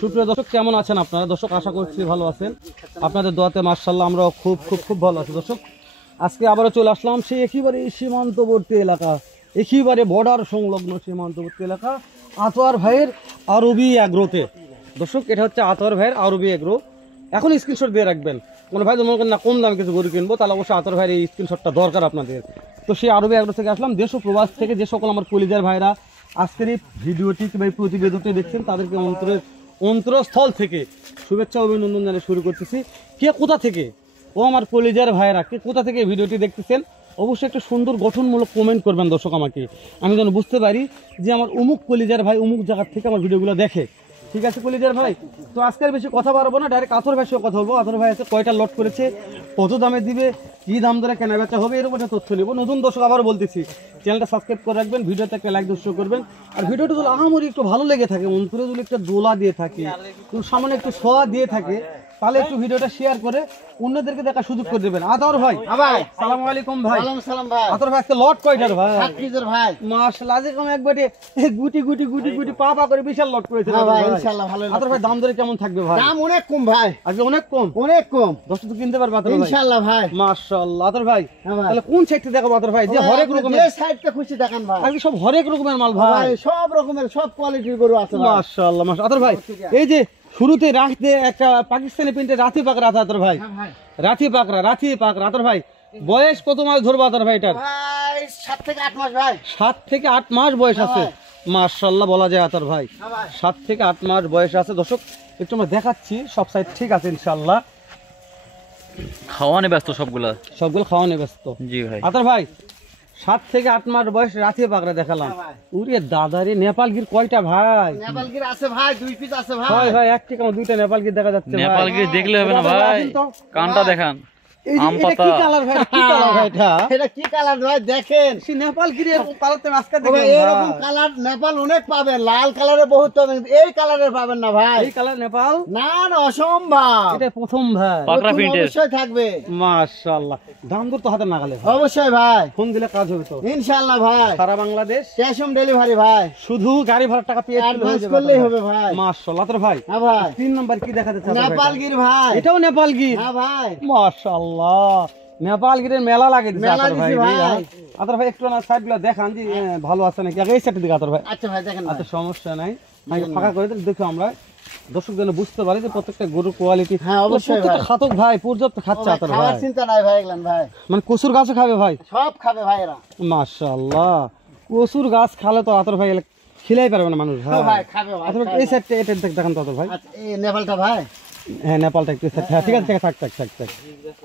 সুপ্রিয় দর্শক, কেমন আছেন আপনারা? দর্শক, আশা করছি ভালো আছেন। আপনাদের দোয়াতে মাশাআল্লাহ আমরা খুব খুব খুব ভালো আছি। দর্শক, আজকে আবারও চলে আসলাম সেই একেবারে সীমান্তবর্তী এলাকা, একেবারে বর্ডার সংলগ্ন সীমান্তবর্তী এলাকা আতোয়ার ভাইয়ের আরবি অ্যাগ্রোতে। দর্শক, এটা হচ্ছে আতোয়ার ভাইয়ের আরবি অ্যাগ্রো। এখন স্ক্রিনশট দিয়ে রাখবেন। কোনো ভাই মনে করেন না কম দামে কিছু গরু কিনবো, তাহলে অবশ্যই আতোয়ার ভাইয়ের এই স্ক্রিনশটটা দরকার আপনাদের। তো সেই আরবি অ্যাগ্রো থেকে আসলাম। দেশ ও প্রবাস থেকে যে সকল আমার কলিজার ভাইরা আজকের এই ভিডিওটি কিংবা এই প্রতিবেদনটি দেখছেন, তাদেরকে অন্তরস্থল থেকে শুভেচ্ছা অভিনন্দন জানিয়ে শুরু করতেছি। কে কোথা থেকে, ও আমার কলিজার ভাইরা কে কোথা থেকে ভিডিওটি দেখতেছেন, অবশ্যই একটা সুন্দর গঠনমূলক কমেন্ট করবেন দর্শক আমাকে, আমি যেন বুঝতে পারি যে আমার অমুক কলিজার ভাই অমুক জায়গার থেকে আমার ভিডিওগুলো দেখে। ঠিক আছে কলিজার ভাই? তো আজকের বেশি কথা বাড়াবো না, ডাইরেক্ট আতর ভাইয়ের সঙ্গে কথা বলবো। আতর ভাই আছে কয়টা লট করেছে, কত দামে দিবে, কি দাম ধরে কেনা বেচা হবে, এর উপরে তথ্য নেব। নতুন দর্শক আবার বলতেছি, চ্যানেলটা সাবস্ক্রাইব করে রাখবেন, ভিডিওতে একটা লাইক দর্শক করবেন। আর ভিডিওটা যদি আহামরি একটু ভালো লেগে থাকে, অন্তরে যদি একটা দোলা দিয়ে থাকে, সামনে একটু ছোঁয়া দিয়ে থাকে, তাহলে একটু ভিডিওটা শেয়ার করে অন্যদেরকে দেখার সুযোগ করে দেবেন। আতর ভাই, সালামু আলাইকুম ভাই। আতর ভাই আজকে লট কয়টার ভাই? 7 পিসের ভাই। মাশাআল্লাহ, আজকে কম একবারে গুটি গুটি গুটি গুটি পা পা করে বিশাল লট করেছেন ভাই। ইনশাআল্লাহ ভালো। আতর ভাই দাম দরে কেমন থাকবে ভাই? দাম অনেক কম ভাই, আজকে অনেক কম, অনেক কম। দশ তো কিনতে পারবে আতর ভাই ইনশাআল্লাহ ভাই। মাশাআল্লাহ। আতর ভাই তাহলে কোন সাইডটা দেখাবো আতর ভাই? যে হরেক রকমের, যে সাইডটা খুশি দেখান ভাই। আজকে সব হরেক রকমের মাল ভাই, সব রকমের সব কোয়ালিটির গরু আছে ভাই। মাশাআল্লাহ মাশাআল্লাহ। আতর ভাই এই যে শুরুতে রাখতে একটা পাকিস্তানি প্রিন্টের রাথি পাকড়া আছে আতর ভাই, রাথি পাকড়া। আতর ভাই বয়স কত মাস ধরবো আতর ভাই এটার? ভাই 7 থেকে 8 মাস ভাই। 7 থেকে 8 মাস বয়স আছে, মাশাআল্লাহ বলা যায় আতর ভাই। 7 থেকে 8 মাস বয়স আছে। দর্শক একটু আমরা দেখাচ্ছি, সব সাইড ঠিক আছে ইনশাআল্লাহ। খাওয়ানে ব্যস্ত সবগুলো খাওয়ানে ব্যস্ত। জি ভাই। আতর ভাই 7 থেকে 8 মাস বয়স রাথি পাকড়া দেখালাম। উরে দাদারে, নেপালগির কয়টা ভাই? নেপালগির আছে ভাই, 2 পিস আছে ভাই। ভাই ভাই এক থেকে 2টা নেপালগির দেখা যাচ্ছে। নেপালগির দেখলে হবে না ভাই, কানটা দেখান। এটা কি কালার ভাই? কি কালার ভাই এটা? এটা কি কালার ভাই দেখেন? সে নেপালগিরি এরকম কালার তো আজকে দেখলাম। এরকম কালার নেপাল অনেক পাবেন, লাল কালারে বহুত পাবেন, এই কালারের পাবেন না ভাই। এই কালার নেপাল না না, অসম্ভব। এটা প্রথম ভাই, পাকড়া প্রিন্টের অবশ্যই থাকবে। মাশাআল্লাহ। দাম দর তো হাতে নাগালে ভাই। অবশ্যই ভাই, ফোন দিলে কাজ হবে তো ইনশাআল্লাহ ভাই। সারা বাংলাদেশ ক্যাশ অন ডেলিভারি ভাই, শুধু গাড়ি ভাড়া টাকা পেয়ে অ্যাডভান্স করলেই হবে ভাই। মাশাআল্লাহ। আতর ভাই হ্যাঁ ভাই, 3 নাম্বার কি দেখা যাচ্ছে? নেপালগির ভাই। এটাও নেপালগির? হ্যাঁ ভাই, মাশাআল্লাহ। নেপালগিরের মেলা লাগে দিছে মেলা আতর ভাই। দিছি ভাই। আতর ভাই একটু না সাইডগুলো দেখান যে ভালো আছে নাকি, আগে এই সাইডের দিকে আতর ভাই। আচ্ছা ভাই দেখেন ভাই। আচ্ছা সমস্যা নাই, আমি ফাঁকা করে দিলে দেখো আমরা দর্শক যেন বুঝতে পারি যে প্রত্যেকটা গরুর কোয়ালিটি। হ্যাঁ অবশ্যই ভাই, খাতক ভাই পর্যাপ্ত খাচ্ছে আতর ভাই, খাওয়ার চিন্তা নাই ভাই। এগুলান ভাই মানে কচুর গাছও খাবে ভাই? সব খাবে ভাই এরা। মাশাআল্লাহ, কচুর গাছ খালে তো আতর ভাই খিলাই পারবে না মানুষ ভাই। ভাই খাবে ভাই। আতর এই সাইডটা এটা দেখান তো আতর ভাই। আচ্ছা এই নেপালটা ভাই। হ্যাঁ নেপালটা একটু হ্যাঁ ঠিক আছে, থাক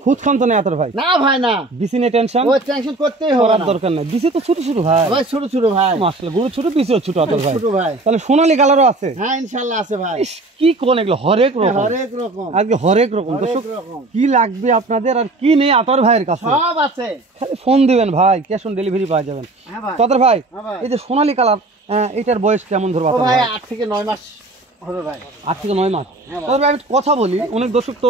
খুদ খান তো নেই আতর ভাই। না ভাই না, বিসি নেই, টেনশন ওই টেনশন করতেই হবে করার না। দরকার নাই। বিসি তো ছোট ছোট ভাই, ভাই ছোট ছোট ভাই। মাশাআল্লাহ, গরু ছোট বিসিও ছোট আতর ভাই। ছোট ভাই, তাহলে সোনালী কালারও আছে? হ্যাঁ ইনশাআল্লাহ আছে ভাই। ইস, কি কোন এগুলো হরেক রকম, হরেক রকম, আজকে হরেক রকম। হরেক দর্শক রকম। কি লাগবে আপনাদের আর কি নেই আতর ভাইয়ের কাছে, সব আছে। খালি ফোন দিবেন ভাই, ক্যাশ অন ডেলিভারি পাওয়া যাবেন। হ্যাঁ ভাই। আতর ভাই হ্যাঁ ভাই। এই যে সোনালী কালার, এটার বয়স কেমন ধরবো ও আতর ভাই ভাই? 8 থেকে 9 মাস হবে ভাই। 8 থেকে 9 মাস। হ্যাঁ ভাই। আতর ভাই আমি একটা কথা বলি, অনেক দর্শক তো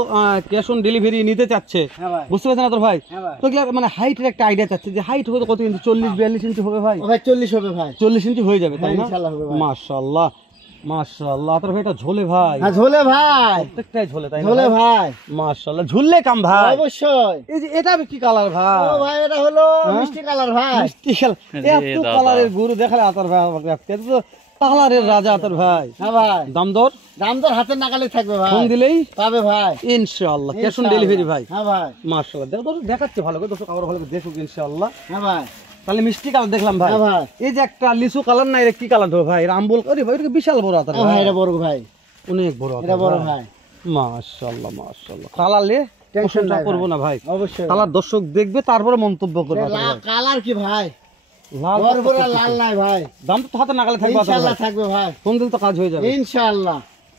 ক্যাশ অন ডেলিভারি নিতে চাচ্ছে, হ্যাঁ ভাই। বুঝতে পারছেন আতর ভাই? হ্যাঁ ভাই। তো এগুলা মানে হাইটের একটা আইডিয়া চাচ্ছে যে হাইট হবে কত ইঞ্চি? 40-42 ইঞ্চি হবে ভাই? ও ভাই 40 হবে ভাই। 40 ইঞ্চি হয়ে যাবে তাই হ্যাঁ, না? ইনশাআল্লাহ হবে ভাই। মাশাআল্লাহ মাশাআল্লাহ। আতর ভাই এটা ঝোলে ভাই, হ্যাঁ ঝোলে ভাই, প্রত্যেকটাই ঝোলে তাই না? ঝোলে ভাই মাশাআল্লাহ, ঝুললে কাম ভাই। অবশ্যই। এই যে এটা কি কালার ভাই? ও ভাই এটা হলো মিষ্টি কালার ভাই। মিষ্টি কালার, এত দাদা। কালারের গরু দেখালে আতর ভাই আমাকে এটা তো কালারের রাজা আতর ভাই। হ্যাঁ ভাই, দাম দর দাম দর হাতের নাগালে থাকবে ভাই, ফোন দিলেই পাবে ভাই ইনশাআল্লাহ, ক্যাশ অন ইনশাআল্লাহ। ডেলিভারি ভাই। হ্যাঁ ভাই। মাশাআল্লাহ, দেখো দর্শক দেখাচ্ছে ভালো করে, দর্শক আবার ভালো করে দেখুক ইনশাআল্লাহ। হ্যাঁ ভাই। তাহলে মিষ্টি কালার দেখলাম ভাই। হ্যাঁ ভাই। এই যে একটা লিচু কালার না, এটা কি কালার ধরো ভাই? রামবল, আরে ভাই এটা বিশাল বড় আতর ও ভাই ভাই, এটা বড় ভাই, অনেক বড় আতর এটা বড় ভাই। মাশাআল্লাহ মাশাআল্লাহ। কালারে টেনশন টেনশন নাই করব ভাই। না ভাই, অবশ্যই। কালার দর্শক দেখবে তারপরে মন্তব্য করবে আতর ভাই। কালার কি ভাই? লাল বড় বড় লাল নাই ভাই, দাম তো হাতে নাগালে থাকবে আতর ইনশাআল্লাহ ভাই, থাকবে ভাই, ফোন দিলে তো কাজ হয়ে যাবে ইনশাআল্লাহ।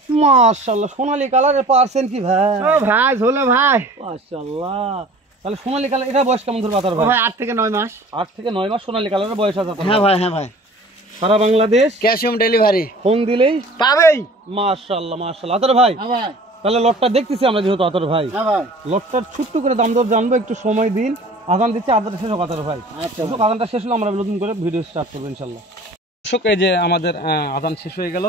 মাশাআল্লাহ। সোনালী কালারের পার্সেন্ট কি ভাই? ও ভাই ঝোলে ভাই। মাশাআল্লাহ। তাহলে সোনালী কালার এটা বয়স কেমন ধরবে আতর ও ভাই? ভাই 8 থেকে 9 মাস। 8 থেকে 9 মাস সোনালী কালারের বয়স আছে আতর হ্যাঁ ভাই। ভাই, হ্যাঁ ভাই। সারা Bangladesh cash on delivery phone দিলেই পাবেই। মাশাআল্লাহ মাশাআল্লাহ। আতর ভাই হ্যাঁ ভাই। তাহলে লটটা দেখতেছি আমরা যেহেতু আতর ভাই, হ্যাঁ ভাই। লটটার ছোট্ট করে দাম দর জানবো, একটু সময় দিন। আজান দিচ্ছে, আজানটা শেষ হোক আতর ভাই। আচ্ছা আজানটা শেষ হলে আমরা নতুন করে ভিডিও স্টার্ট করবো ইনশাআল্লাহ। দর্শক এই যে আমাদের আদান শেষ হয়ে গেল,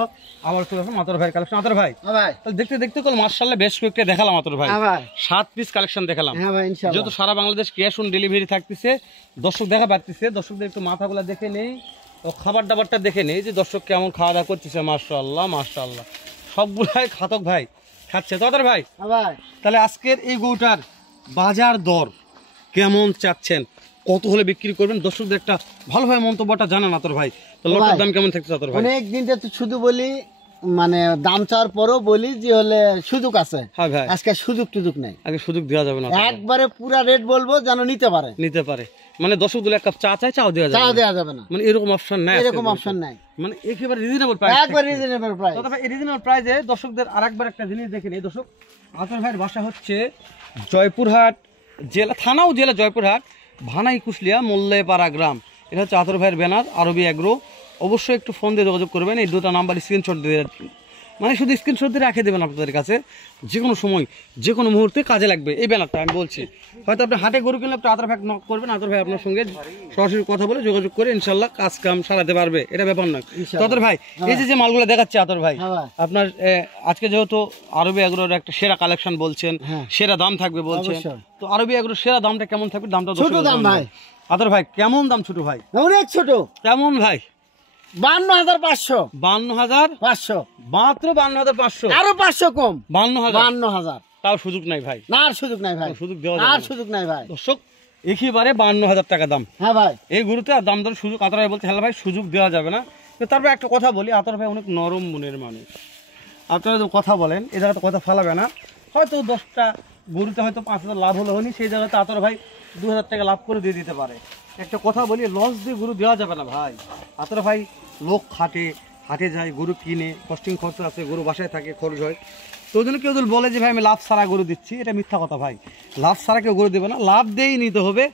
আবার চলে আসলাম আতর ভাইয়ের কালেকশন। আতর ভাই হ্যাঁ ভাই, তাহলে দেখতে দেখতে তো মার্শাল্লাহ বেশ কয়েকটা দেখালাম আতর ভাই, হ্যাঁ ভাই, 7 পিস কালেকশন দেখালাম। হ্যাঁ ভাই, ইনশাআল্লাহ। যেহেতু সারা বাংলাদেশ ক্যাশ অন ডেলিভারি থাকতেছে, দর্শক দেখা পাচ্ছে, দর্শকদের একটু মাথাগুলা দেখে নেই ও খাবার দাবারটা দেখে নেই যে দর্শক কেমন খাওয়া দাওয়া করতেছে। মাশাআল্লাহ মাশাআল্লাহ, সবগুলাই খাতক ভাই খাচ্ছে তো আতর ভাই। হ্যাঁ ভাই, তাহলে আজকের এই গরুটার বাজার দর কেমন চাচ্ছেন, কত হলে বিক্রি করবেন, দর্শকদের একটা ভালোভাবে মন্তব্যটা জানান আতর ভাই। তো লটের দাম কেমন থাকছে আতর ভাই? অনেক দিনটা তো শুধু বলি মানে দাম চাওয়ার পরও বলি যে হলে সুযোগ আছে। হ্যাঁ ভাই, আজকে সুযোগ নেই, আগে সুযোগ দেওয়া যাবে না, একবারে পুরা রেট বলবো যেন নিতে পারে। নিতে পারে মানে দর্শক দিলে এক কাপ চা চাই, চাও দেওয়া চাও যাবে, দেওয়া যাবে না, মানে এরকম অপশন নাই, এরকম অপশন নাই, মানে একেবারে রিজনেবল প্রাইস, একবার রিজনেবল প্রাইস। তবে এই রিজনেবল প্রাইসে দর্শকদের আরেকবার একটা জিনিস দেখে নিই। দর্শক আতর ভাইয়ের বাসা হচ্ছে জয়পুরহাট জেলা, থানাও জেলা জয়পুরহাট, ভানাই কুশলিয়া মোল্লাপাড়া গ্রাম। এটা হচ্ছে আতর ভাইয়ের ব্যানার আরবি অ্যাগ্রো। অবশ্যই একটু ফোন দিয়ে যোগাযোগ করবেন, এই দুটো নাম্বার স্ক্রিনশট দিয়ে, মানে শুধু স্ক্রিনশট দিয়ে রেখে দেবেন আপনাদের কাছে, যে কোনো সময় যে কোনো মুহূর্তে কাজে লাগবে এই ব্যানারটা। আমি বলছি হয়তো আপনি হাটে গরু কিনলে একটু আতর ভাই নক করবেন, আতর ভাই আপনার সঙ্গে সরাসরি কথা বলে যোগাযোগ করে ইনশাল্লাহ কাজ কাম সারাতে পারবে, এটা ব্যাপার নয়। তো আতর ভাই এই যে মালগুলো দেখাচ্ছে আতর ভাই, আপনার আজকে যেহেতু আরবি অ্যাগ্রোর একটা সেরা কালেকশন বলছেন, সেরা দাম থাকবে বলছেন, তো আরবি অ্যাগ্রোর সেরা দামটা কেমন থাকবে? দামটা ছোট দাম ভাই। আতর ভাই কেমন দাম ছোট ভাই? অনেক ছোট। কেমন ভাই? 52,500। 52,500 মাত্র 52,500, আরো 500 কম। 52,000 তাও সুযোগ নাই ভাই, না আর সুযোগ নাই ভাই, সুযোগ দেওয়া আর যাবে না। সুযোগ নাই ভাই। দর্শক একেবারে 52,000 টাকা দাম। হ্যাঁ ভাই, এই গরুতে আর দাম দর সুযোগ আতর ভাই বলছে হ্যাঁ ভাই সুযোগ দেওয়া যাবে না। তো তারপর একটা কথা বলি, আতর ভাই অনেক নরম মনের মানুষ, আপনারা তো কথা বলেন এই জায়গাতে কথা ফালাবে না, হয়তো 10টা গরুতে হয়তো 5,000 লাভ হলো হয়নি, সেই জায়গাতে আতর ভাই 2,000 টাকা লাভ করে দিয়ে দিতে পারে। একটা কথা বলি, লস দিয়ে গরু দেওয়া যাবে না ভাই। আতর ভাই লোক হাটে যায়, গরু কিনে, কস্টিং খরচ আছে, গরু বাসায় থাকে, খরচ হয়, তো ওই জন্য কেউ যদি বলে যে ভাই আমি লাভ ছাড়া গরু দিচ্ছি, এটা মিথ্যা কথা ভাই। লাভ ছাড়া কেউ গরু দেবে না, লাভ দিয়েই নিতে হবে,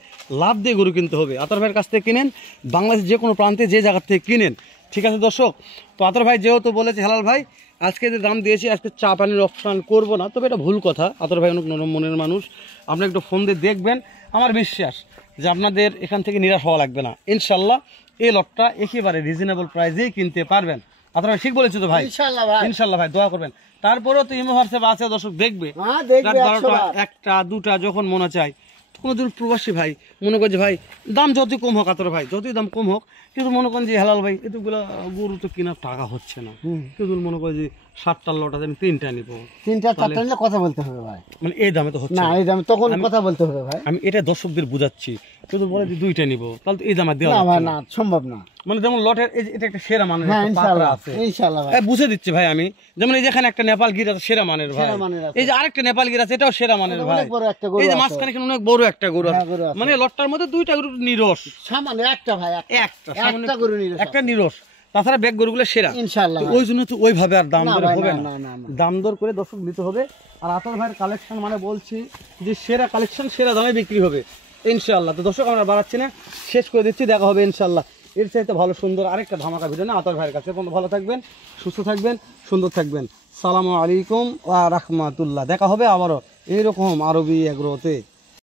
লাভ দিয়ে গরু কিনতে হবে। আতর ভাইয়ের কাছ থেকে কিনেন, বাংলাদেশের যে কোনো প্রান্তে যে জায়গার থেকে কিনেন, ঠিক আছে দর্শক। তো আতর ভাই যেহেতু বলেছে হেলাল ভাই আজকে যে দাম দিয়েছি আজকে চা পানির অপশান করবো না, তবে এটা ভুল কথা। আতর ভাই অনেক নরম মনের মানুষ, আপনারা একটু ফোন দিয়ে দেখবেন, আমার বিশ্বাস যে আপনাদের এখান থেকে নিরাশ হওয়া লাগবে না ইনশাল্লাহ। এই লটটা একেবারে রিজনেবল প্রাইসেই কিনতে পারবেন। আপনারা ঠিক বলেছো তো ভাই? ইনশাআল্লাহ ভাই, ইনশাল্লাহ ভাই, দোয়া করবেন। তারপরেও তো ইমো হোয়াটসঅ্যাপ আছে, দর্শক দেখবে হ্যাঁ দেখবে রাত 100 12টা বার। 1টা 2টা যখন মনে চায়। কোনোদিন প্রবাসী ভাই মনে করে যে ভাই দাম যতই কম হোক, আতর ভাই যতই দাম কম হোক, কিন্তু মনে করেন যে হেলাল ভাই এতগুলো গরু তো কেনার টাকা হচ্ছে না, কিন্তু মনে করে যে 7টা লট আছে আমি 3টা নিব, 3টা 4টা নিলে কথা বলতে হবে ভাই, মানে এই দামে তো হচ্ছে না না। এই দামে তখন কথা বলতে হবে ভাই। আমি এটা দর্শকদের বুঝাচ্ছি, কিন্তু বলে যে 2টা নিব, তাহলে তো এই দামে দেওয়া না যাচ্ছে ভাই, না। না সম্ভব না। মানে যেমন লটের এটা একটা সেরা মানের হ্যাঁ একটা পাকড়া ইনশাআল্লাহ, আছে, ইনশাআল্লাহ ভাই, বুঝে দিচ্ছে ভাই আমি। যেমন এই যেখানে একটা নেপাল গির আছে সেরা মানের ভাই, সেরা মানের আছে। এই যে আরেকটা নেপাল গির আছে এটাও সেরা মানের ভাই, অনেক বড় একটা গরু এই যে আছে। মাঝখানে এখানে অনেক বড় একটা গরু হ্যাঁ, আছে, গরু আছে। মানে লটটার মধ্যে 2টা গরু নিরস, সামান্য একটা ভাই, সামনে একটা গরু নিয়ে একটা নিরস, তাছাড়া ব্যাগ গরুগুলো সেরা ইনশাআল্লাহ তো ভাই। ওই জন্য তো ওইভাবে আর দাম না দর ভাই, হবে না, না, না, না। দাম দর করে দর্শক নিতে হবে। আর আতর ভাইয়ের কালেকশন মানে বলছি যে সেরা কালেকশন সেরা দামে বিক্রি হবে ইনশাআল্লাহ। তো দর্শক আমরা বাড়াচ্ছি না, শেষ করে দিচ্ছি, দেখা হবে ইনশাআল্লাহ এর চাইতে ভালো সুন্দর আরেকটা ধামাকা ভিডিও না আতর ভাইয়ের কাছে। ভালো থাকবেন, সুস্থ থাকবেন, সুন্দর থাকবেন। সালামু আলাইকুম ওয়া রাহমাতুল্লাহ। দেখা হবে আবারও এইরকম আরবি এগ্রোতে।